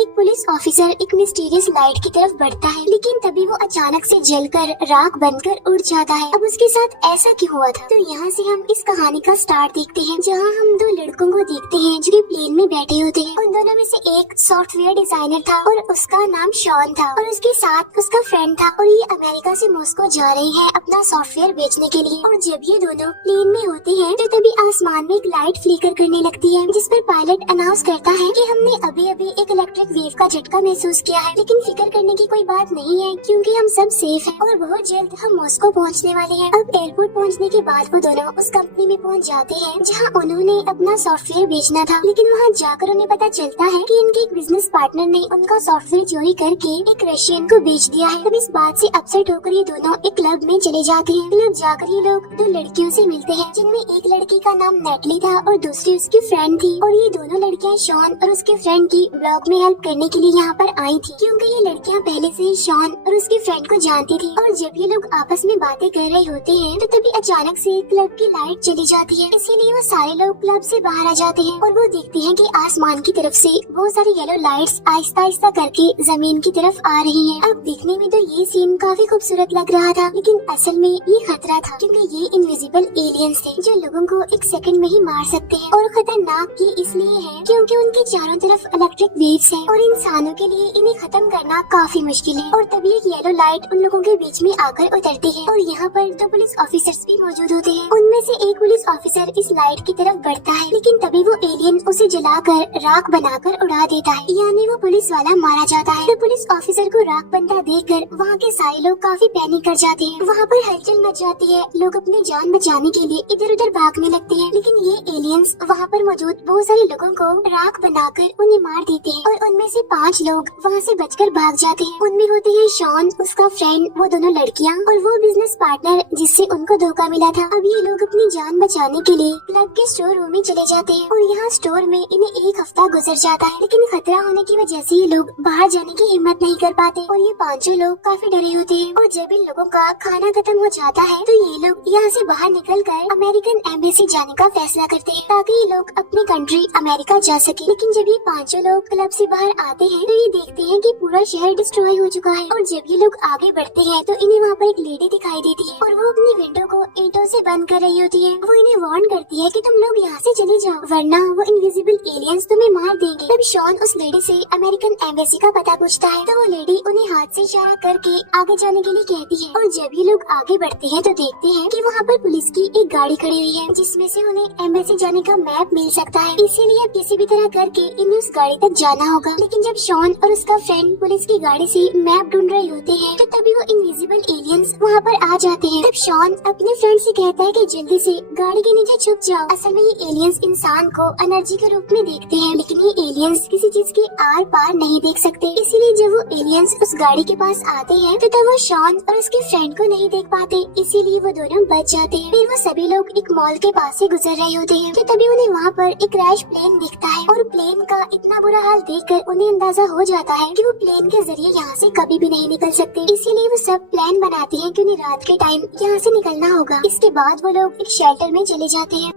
एक police officer एक mysterious light की तरफ बढ़ता है, लेकिन तभी वो अचानक से जलकर राख बनकर उड़ जाता है। अब उसके साथ ऐसा क्यों हुआ था? तो यहाँ से हम इस कहानी का स्टार्ट देखते हैं, जहाँ हम दो लड़कों को देखते हैं जो कि प्लेन में बैठे होते हैं। उन दोनों में से एक सॉफ्टवेयर डिजाइनर था और उसका नाम शॉन था, और उसके साथ उसका फ्रेंड था, और ये अमेरिका से मॉस्को जा रही है अपना सॉफ्टवेयर बेचने के लिए। और जब ये दोनों प्लेन में होते हैं तो तभी आसमान में एक लाइट फ्लिकर करने लगती है, जिस पर पायलट अनाउंस करता है कि हमने अभी अभी एक इलेक्ट्रिक वेव का झटका महसूस किया है, लेकिन फिक्र करने की कोई बात नहीं है क्योंकि हम सब सेफ हैं और बहुत जल्द हम मॉस्को पहुंचने वाले हैं। अब एयरपोर्ट पहुंचने के बाद वो दोनों उस कंपनी में पहुंच जाते हैं जहां उन्होंने अपना सॉफ्टवेयर बेचना था, लेकिन वहां जाकर उन्हें पता चलता है कि इनके एक बिजनेस पार्टनर ने उनका सॉफ्टवेयर चोरी करके एक रशियन को बेच दिया है। तब इस बात से अपसेट होकर ये दोनों एक क्लब में चले जाते हैं। क्लब जाकर ये लोग दो लड़कियों से मिलते हैं, जिनमें एक लड़की का नाम नेटली था और दूसरी उसकी फ्रेंड थी। और ये दोनों लड़कियां शॉन और उसके फ्रेंड की ब्लॉग में हेल्प करने के लिए यहाँ पर आई थी, क्योंकि ये लड़कियां पहले से ही शॉन और उसके फ्रेंड को जानती थी। और जब ये लोग आपस में बातें कर रहे होते हैं तो तभी अचानक से क्लब की लाइट चली जाती है, इसीलिए वो सारे लोग क्लब से बाहर आ जाते हैं और वो देखते हैं कि आसमान की तरफ से बहुत सारी येलो लाइट्स आहिस्ता आहिस्ता करके जमीन की तरफ आ रही हैं। अब देखने में तो ये सीन काफी खूबसूरत लग रहा था, लेकिन असल में ये खतरा था, क्योंकि ये इनविजिबल एलियंस थे जो लोगों को एक सेकंड में ही मार सकते हैं। और खतरनाक ये इसलिए है क्योंकि उनके चारों तरफ इलेक्ट्रिक वेव्स हैं और इंसानों के लिए इन्हें खत्म करना काफी मुश्किल है। और तभी एक येलो लाइट उन लोगों के बीच में आकर उतरती है और यहाँ पर दो पुलिस ऑफिसर्स भी मौजूद होते हैं। उनमें से एक पुलिस ऑफिसर इस लाइट की तरफ बढ़ता है, लेकिन तभी वो एलियन उसे जलाकर राख बनाकर उड़ा देता है, यानी वो पुलिस वाला मारा जाता है। तो पुलिस ऑफिसर को राख बनता देखकर वहाँ के सारे लोग काफी पैनिक कर जाते हैं। वहाँ पर हलचल मच जाती है, लोग अपनी जान बचाने के लिए इधर उधर भागने लगते हैं, लेकिन ये एलियंस वहाँ पर मौजूद बहुत सारे लोगों को राख बनाकर उन्हें मार देते हैं। और उनमें से 5 लोग वहाँ से बचकर भाग जाते हैं। उनमें होते हैं शॉन, उसका फ्रेंड, वो दोनों लड़कियाँ और वो बिजनेस पार्टनर जिससे उनको धोखा मिला था। अब ये लोग अपनी जान बचाने के लिए क्लब के स्टोर रूम में चले जाते हैं और यहाँ स्टोर में इन्हें एक हफ्ता गुजर जाता है, लेकिन खतरा होने की वजह से ये लोग बाहर जाने की हिम्मत नहीं कर पाते और ये 5 लोग काफी डरे होते हैं। और जब इन लोगों का खाना खत्म हो जाता है तो ये लोग यहाँ से बाहर निकलकर अमेरिकन एम्बेसी जाने का फैसला करते हैं, ताकि ये लोग अपनी कंट्री अमेरिका जा सके। लेकिन जब ये 5 लोग क्लब से बाहर आते हैं तो ये देखते हैं कि पूरा शहर डिस्ट्रॉय हो चुका है। और जब ये लोग आगे बढ़ते हैं तो इन्हें वहाँ पर एक लेडी दिखाई देती है और वो अपनी विंडो को ईंटों से बंद कर रही होती है। वो इन्हें वार्न करती है कि तुम लोग यहाँ से चले जाओ, वरना वो इनविजिबल एलियंस तुम्हें मार देंगे। तब शॉन उस लेडी से अमेरिकन एम्बेसी का पता पूछता है, तो वो लेडी उन्हें हाथ से इशारा करके आगे जाने के लिए कहती है। और जब ये लोग आगे बढ़ते हैं तो देखते हैं कि वहाँ पर पुलिस की एक गाड़ी खड़ी हुई है, जिसमें से उन्हें एम्बेसी जाने का मैप मिल सकता है, इसीलिए अब किसी भी तरह करके इन्हें उस गाड़ी तक जाना होगा। लेकिन जब शॉन और उसका फ्रेंड पुलिस की गाड़ी से मैप ढूंढ रहे होते हैं तो तभी वो इनविजिबल एलियंस वहाँ पर आ जाते हैं। तब शॉन अपने फ्रेंड से कहता है कि जल्दी से गाड़ी के नीचे छुप जाओ। असल में ये एलियंस इंसान को एनर्जी के रूप में देखते हैं, लेकिन ये एलियंस किसी चीज के आर पार नहीं देख सकते, इसीलिए जब वो एलियंस उस गाड़ी के पास आते हैं तो तब वो शॉन और उसके फ्रेंड को नहीं देख पाते, इसीलिए वो दोनों बच जाते हैं। फिर वो सभी लोग एक मॉल के पास से गुजर रहे होते हैं तो तभी उन्हें वहाँ पर एक क्रैश प्लेन दिखता है और प्लेन का इतना बुरा हाल देखकर उन्हें अंदाजा हो जाता है कि वो प्लेन के जरिए यहाँ से कभी भी नहीं निकल सकते, इसीलिए वो सब प्लान बनाते हैं कि उन्हें रात के टाइम यहाँ से निकलना होगा। इसके बाद वो लोग एक शेल्टर में चले जाते हैं।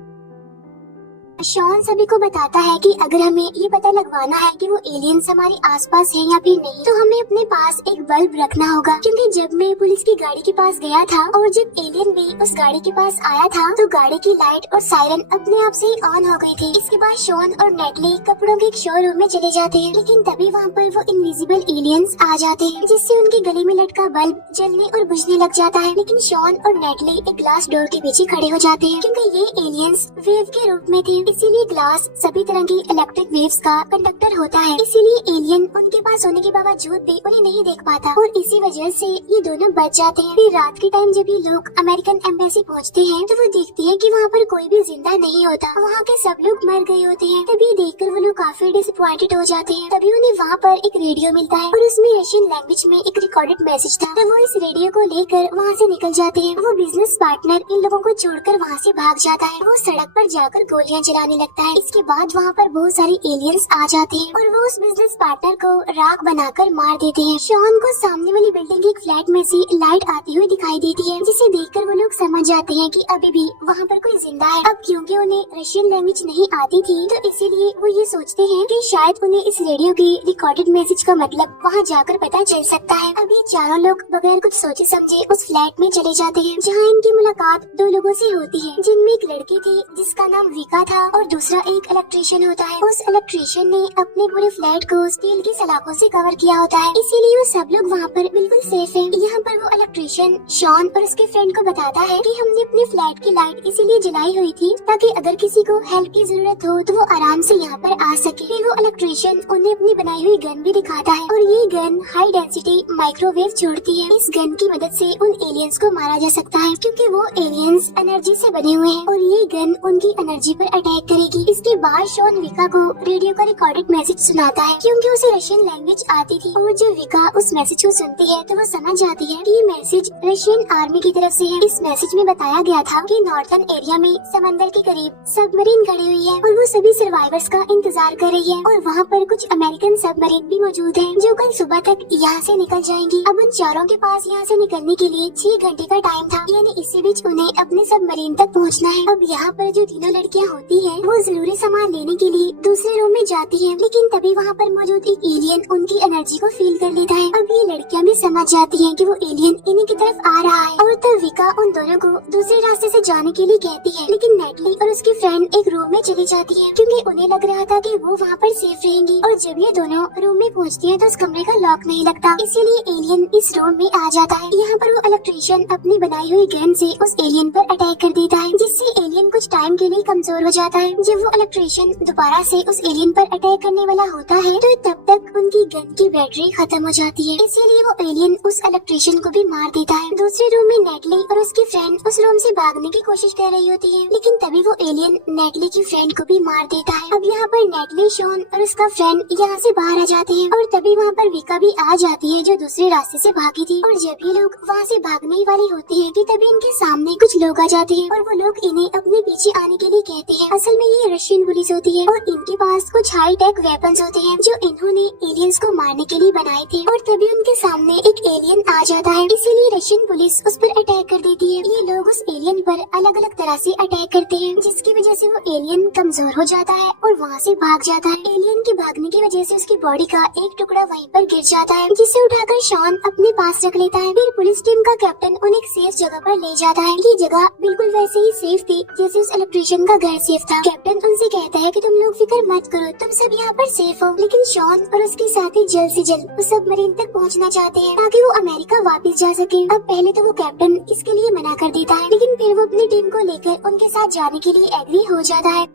शॉन सभी को बताता है कि अगर हमें ये पता लगवाना है कि वो एलियंस हमारे आसपास है या फिर नहीं, तो हमें अपने पास एक बल्ब रखना होगा, क्योंकि जब मैं पुलिस की गाड़ी के पास गया था और जब एलियन भी उस गाड़ी के पास आया था तो गाड़ी की लाइट और सायरन अपने आप से ही ऑन हो गई थी। इसके बाद शॉन और नेटली कपड़ों के एक शोरूम में चले जाते हैं, लेकिन तभी वहाँ पर वो इनविजिबल एलियंस आ जाते हैं, जिससे उनके गले में लटका बल्ब जलने और बुझने लग जाता है। लेकिन शॉन और नेटली एक ग्लास डोर के पीछे खड़े हो जाते हैं, क्योंकि ये एलियंस वेव के रूप में थे, इसीलिए ग्लास सभी तरह की इलेक्ट्रिक वेव्स का कंडक्टर होता है, इसीलिए एलियन उनके पास होने के बावजूद भी उन्हें नहीं देख पाता और इसी वजह से ये दोनों बच जाते हैं। फिर रात के टाइम जब ये लोग अमेरिकन एम्बेसी पहुंचते हैं तो वो देखते हैं कि वहाँ पर कोई भी जिंदा नहीं होता, वहाँ के सब लोग मर गए होते हैं। तभी देखकर वो लोग काफी डिसअपॉइंटेड हो जाते हैं। तभी उन्हें वहाँ पर एक रेडियो मिलता है और उसमें रशियन लैंग्वेज में एक रिकॉर्डेड मैसेज था, तो वो इस रेडियो को लेकर वहाँ से निकल जाते हैं। वो बिजनेस पार्टनर इन लोगों को छोड़कर वहाँ से भाग जाता है। वो सड़क पर जाकर गोलियां चलाने लगता है। इसके बाद वहाँ पर बहुत सारे एलियंस आ जाते हैं और वो उस बिजनेस पार्टनर को राख बनाकर मार देते हैं। शॉन को सामने वाली बिल्डिंग के एक फ्लैट में से लाइट आती हुई दिखाई देती है, जिसे देखकर वो लोग समझ जाते हैं कि अभी भी वहाँ पर कोई जिंदा है। अब क्योंकि उन्हें रशियन लैंग्वेज नहीं आती थी, तो इसीलिए वो ये सोचते हैं कि शायद उन्हें इस रेडियो के रिकॉर्डेड मैसेज का मतलब वहाँ जाकर पता चल सकता है। अब ये चारों लोग बगैर कुछ सोचे समझे उस फ्लैट में चले जाते हैं, जहाँ इनकी मुलाकात दो लोगों से होती है, जिनमें एक लड़की थी जिसका नाम विका था और दूसरा एक इलेक्ट्रीशियन होता है। उस इलेक्ट्रीशियन ने अपने पूरे फ्लैट को स्टील की सलाखों से कवर किया होता है, इसीलिए वो सब लोग वहाँ पर बिल्कुल सेफ है। यहाँ पर वो इलेक्ट्रीशियन शॉन और उसके फ्रेंड को बताता है कि हमने अपने फ्लैट की लाइट इसीलिए जलाई हुई थी ताकि अगर किसी को हेल्प की जरूरत हो तो वो आराम से यहाँ पर आ सके। फिर वो इलेक्ट्रीशियन उन्हें अपनी बनाई हुई गन भी दिखाता है और ये गन हाई डेंसिटी माइक्रोवेव छोड़ती है। इस गन की मदद से उन एलियंस को मारा जा सकता है, क्योंकि वो एलियंस एनर्जी से बने हुए हैं और ये गन उनकी एनर्जी पर अटैक करेगी। इसके बाद शॉन विका को रेडियो का रिकॉर्डेड मैसेज सुनाता है, क्योंकि उसे रशियन लैंग्वेज आती थी, और जब विका उस मैसेज को सुनती है तो वो समझ जाती है कि ये मैसेज रशियन आर्मी की तरफ से है। इस मैसेज में बताया गया था कि नॉर्थन एरिया में समंदर के करीब सबमरीन खड़ी हुई है और वो सभी सर्वाइवर्स का इंतजार कर रही है, और वहाँ पर कुछ अमेरिकन सबमरीन भी मौजूद है जो कल सुबह तक यहाँ से निकल जाएंगी। अब उन चारों के पास यहाँ से निकलने के लिए 6 घंटे का टाइम था, यानी इसी बीच उन्हें अपने सबमरीन तक पहुँचना है। अब यहाँ पर जो तीनों लड़कियाँ होती हैं वो जरूरी सामान लेने के लिए दूसरे रूम में जाती हैं, लेकिन तभी वहाँ पर मौजूद एक एलियन उनकी एनर्जी को फील कर लेता है। अब ये लड़कियाँ भी समझ जाती हैं कि वो एलियन इन्हीं की तरफ आ रहा है, और तब विका उन दोनों को दूसरे रास्ते से जाने के लिए कहती है, लेकिन नेटली और उसकी फ्रेंड एक रूम में चली जाती है, क्योंकि उन्हें लग रहा था कि वो वहाँ पर सेफ रहेंगी। और जब ये दोनों रूम में पहुँचती है तो उस कमरे का लॉक नहीं लगता, इसीलिए एलियन इस रूम में आ जाता है। यहाँ पर वो इलेक्ट्रीशियन अपनी बनाई हुई गन से उस एलियन पर अटैक कर देता है, जिससे एलियन कुछ टाइम के लिए कमजोर हो जाता है। जब वो इलेक्ट्रीशियन दोबारा से उस एलियन पर अटैक करने वाला होता है तो तब तक उनकी गन की बैटरी खत्म हो जाती है, इसीलिए वो एलियन उस इलेक्ट्रीशियन को भी मार देता है। दूसरे रूम में नेटली और उसकी फ्रेंड उस रूम से भागने की कोशिश कर रही होती है, लेकिन तभी वो एलियन नेटली की फ्रेंड को भी मार देता है। अब यहाँ पर नेटली, शॉन और उसका फ्रेंड यहाँ से बाहर आ जाते हैं, और तभी वहाँ पर विका भी आ जाती है जो दूसरे रास्ते से भागी थी। और जब ये लोग वहाँ से भागने वाली होती है कि तभी इनके सामने कुछ लोग आ जाते हैं, और वो लोग इन्हें अपने पीछे आने के लिए कहते हैं। असल में ये रशियन पुलिस होती है और इनके पास कुछ हाई टेक वेपन्स होते हैं जो इन्होंने एलियंस को मारने के लिए बनाए थे। और तभी उनके सामने एक एलियन आ जाता है, इसीलिए रशियन पुलिस उस पर अटैक कर देती है। ये लोग उस एलियन पर अलग अलग तरह से अटैक करते हैं, जिसकी वजह से वो एलियन कमजोर हो जाता है और वहाँ से भाग जाता है। एलियन के भागने की वजह से उसकी बॉडी का एक टुकड़ा वहीं पर गिर जाता है, जिसे उठाकर शॉन अपने पास रख लेता है। फिर पुलिस टीम का कैप्टन उन्हें एक सेफ जगह पर ले जाता है। ये जगह बिल्कुल वैसे ही सेफ थी जैसे उस इलेक्ट्रीशियन का घर सेफ था। कैप्टन उनसे कहता है कि तुम लोग फिक्र मत करो, तुम सब यहाँ पर सेफ हो। लेकिन शॉन और उसके साथी जल्द से जल्द उस सबमरीन तक पहुँचना चाहते हैं ताकि वो अमेरिका वापस जा सके। अब पहले तो वो कैप्टन इसके लिए मना कर देता है, लेकिन फिर वो अपनी टीम को लेकर उनके साथ जाने के लिए एग्री हो जाता है।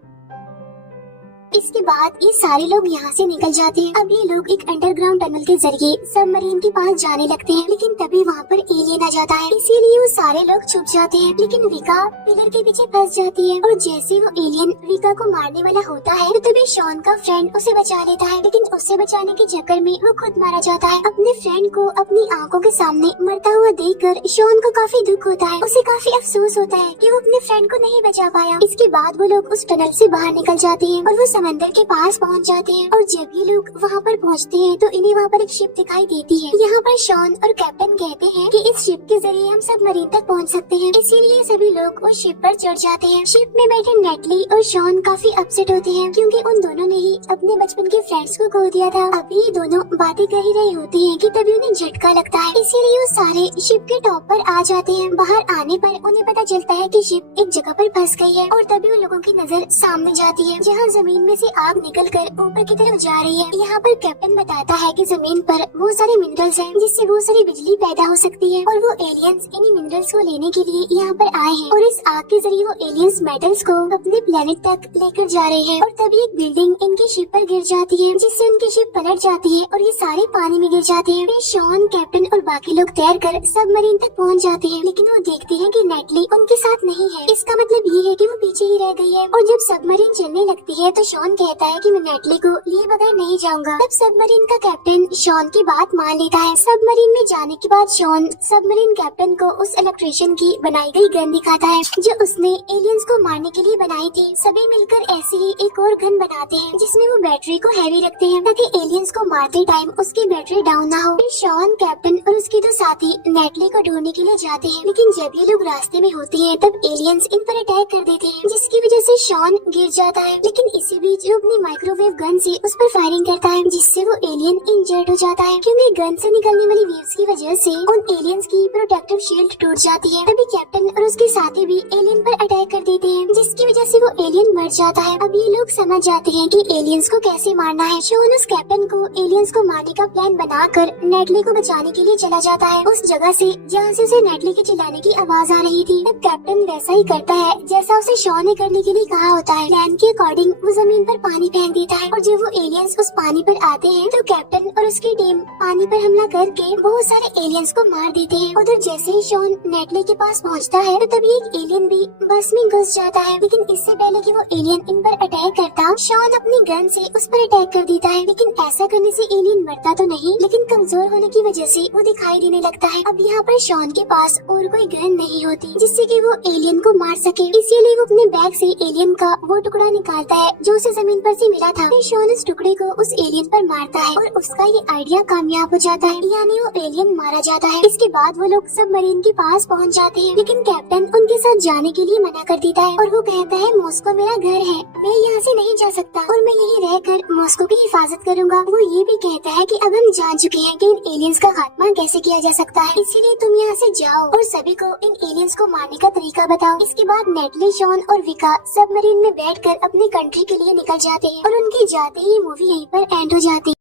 इसके बाद ये सारे लोग यहाँ से निकल जाते हैं। अब ये लोग एक अंडरग्राउंड टनल के जरिए सबमरीन के पास जाने लगते हैं, लेकिन तभी वहाँ पर एलियन आ जाता है, इसीलिए वो सारे लोग छुप जाते हैं। लेकिन विका पिलर के पीछे फंस जाती है, और जैसे वो एलियन विका को मारने वाला होता है तो तभी शॉन का फ्रेंड उसे बचा लेता है, लेकिन उसे बचाने के चक्कर में वो खुद मारा जाता है। अपने फ्रेंड को अपनी आंखों के सामने मरता हुआ देखकर शॉन को काफी दुख होता है। उसे काफी अफसोस होता है कि वो अपने फ्रेंड को नहीं बचा पाया। इसके बाद वो लोग उस टनल से बाहर निकल जाते हैं और वो समंदर के पास पहुंच जाते हैं। और जब ये लोग वहाँ पर पहुँचते हैं तो इन्हें वहाँ पर एक शिप दिखाई देती है। यहाँ पर शॉन और कैप्टन कहते हैं कि इस शिप के जरिए हम सबमरीन तक पहुँच सकते हैं, इसीलिए सभी लोग उस शिप पर चढ़ जाते हैं। शिप में बैठे नेटली और शॉन काफी अपसेट होते हैं, क्योंकि उन दोनों ने ही अपने बचपन के फ्रेंड्स को खो दिया था। अभी ये दोनों बातें कर ही रही होती हैं कि तभी उन्हें झटका लगता है, इसीलिए वो सारे शिप के टॉप पर आ जाते हैं। बाहर आने पर उन्हें पता चलता है कि शिप एक जगह पर फंस गई है, और तभी उन लोगों की नजर सामने जाती है जहाँ जमीन में से आग निकलकर ऊपर की तरफ जा रही है। यहाँ पर कैप्टन बताता है कि जमीन पर बहुत सारे मिनरल्स हैं, जिससे बहुत सारी बिजली पैदा हो सकती है, और वो एलियंस इन्हीं मिनरल्स को लेने के लिए यहाँ पर आए हैं, और इस आग के जरिए वो एलियंस मेटल्स को अपने प्लेनेट तक लेकर जा रहे हैं। और तभी एक बिल्डिंग इनकी शिप पर गिर जाती है, जिससे उनकी शिप पलट जाती है और ये सारे पानी में गिर जाते हैं। फिर शॉन, कैप्टन और बाकी लोग तैर कर सबमरीन तक पहुँच जाते हैं, लेकिन वो देखते हैं कि नेटली उनके साथ नहीं है। इसका मतलब ये है कि वो पीछे ही रह गई है। और जब सबमरीन चलने लगती है तो शॉन कहता है कि मैं नेटली को लिए बगैर नहीं जाऊंगा। तब सबमरीन का कैप्टन शॉन की बात मान लेता है। सबमरीन में जाने के बाद शॉन सबमरीन कैप्टन को उस इलेक्ट्रिशियन की बनाई गई गन दिखाता है जो उसने एलियंस को मारने के लिए बनाई थी। सभी मिलकर ऐसे ही एक और गन बनाते हैं जिसमें वो बैटरी को हैवी रखते हैं ताकि एलियंस को मारते टाइम उसकी बैटरी डाउन ना हो। फिर शॉन, कैप्टन और उसके दो साथी नेटली को ढूंढने के लिए जाते हैं, लेकिन जब ये लोग रास्ते में होते हैं तब एलियंस इन पर अटैक कर देते हैं जिसकी वजह से शॉन गिर जाता है। लेकिन इसी बीच वो अपनी माइक्रोवेव गन से उस पर फायरिंग करता है जिससे वो एलियन इंजर्ड हो जाता है क्योंकि गन से निकलने वाली वेव्स की वजह से उन एलियंस की प्रोटेक्टिव शील्ड टूट जाती है। तभी कैप्टन और उसके साथी भी एलियन पर अटैक कर देते हैं जिसकी वजह से वो एलियन मर जाता है। अब ये लोग समझ जाते हैं कि एलियंस को कैसे मारना है। शॉन उस कैप्टन को एलियंस को मारने का प्लान बनाकर नेटली को बचाने के लिए चला जाता है उस जगह से जहाँ से उसे नेटली के चिल्लाने की आवाज आ रही थी। तब कैप्टन वैसा ही करता है जैसा उसे शॉन ने करने के लिए कहा होता है। प्लान के अकॉर्डिंग वो जमीन पर पानी फेंक देता है और जब वो एलियंस उस पानी पर आते हैं तो कैप्टन और उसकी टीम पानी पर हमला करके बहुत सारे एलियंस को मार देते हैं। उधर जैसे ही शॉन नेटली के पास पहुंचता है तो तभी एक एलियन भी बस में घुस जाता है, लेकिन इससे पहले कि वो एलियन इन पर अटैक करता शॉन अपनी गन से उस पर अटैक कर देता है। लेकिन ऐसा करने से एलियन मरता तो नहीं, लेकिन कमजोर होने की वजह से वो दिखाई देने लगता है। अब यहाँ पर शॉन के पास और कोई गन नहीं होती जिससे कि वो एलियन को मार सके, इसीलिए वो अपने बैग से एलियन का वो टुकड़ा निकालता है जो उसे जमीन पर से मिला था। फिर शॉन उस टुकड़े को उस एलियन पर मारता है और उसका ये आइडिया कामयाब हो जाता है, यानी वो एलियन मारा जाता है। इसके बाद वो लोग सबमरीन के पास पहुंच जाते हैं, लेकिन कैप्टन उनके साथ जाने के लिए मना कर देता है और वो कहता है मॉस्को मेरा घर है, मैं यहाँ से नहीं जा सकता और मैं यहीं रहकर मॉस्को की हिफाजत करूंगा। वो ये भी कहता है कि अब हम जान चुके हैं कि इन एलियंस का खात्मा कैसे किया जा सकता है, इसीलिए तुम यहाँ से जाओ और सभी को इन एलियंस को मारने का तरीका बताओ। इसके बाद नेटली, शॉन और विका सबमरीन में बैठकर अपनी कंट्री के लिए निकल जाते हैं और उनके जाते ही मूवी यहीं पर एंड हो जाती है।